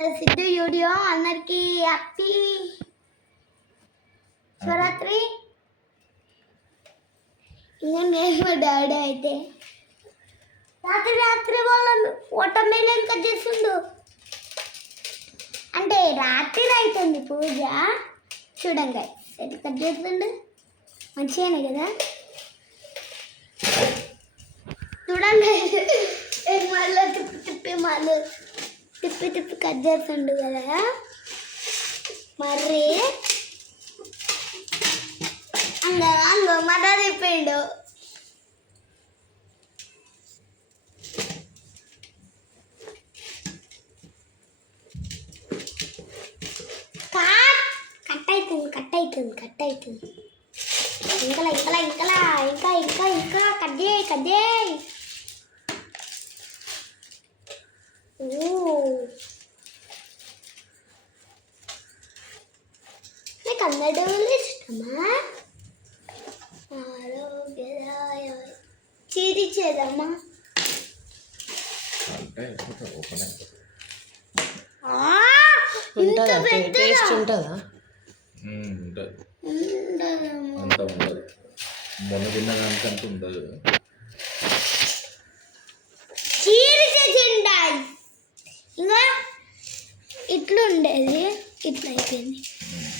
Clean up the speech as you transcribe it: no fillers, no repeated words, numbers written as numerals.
Siddhu video అందరికి happy Shivaratri. ఇంకా నేను మా డాడీ అయితే రాత్రి వాళ్ళు వాటర్ మెలన్ కట్ చేస్తుండు. అంటే రాత్రి అవుతుంది పూజ. చూడండి ఎట్లా కట్ చేస్తుండు, మంచిగానే కదా. చూడండి మళ్ళీ తిప్పి కట్ చేస్తుండు కదా. మరి అందులో మళ్ళీ తిప్పిండు. కట్ అవుతుంది. ఇంకా కట్ చేయి. నీకు అందడవులు ఇష్టమా? ఆరోగ్యదాయ చీరిచ్చేదమ్మా. టేస్ట్ ఉంటుందా? అంత ఉండదు. మొన్న తిన్నదానికి అంత ఉండదు. ఇంకా ఇట్లా ఉండేది, ఇట్లా అయిపోయింది.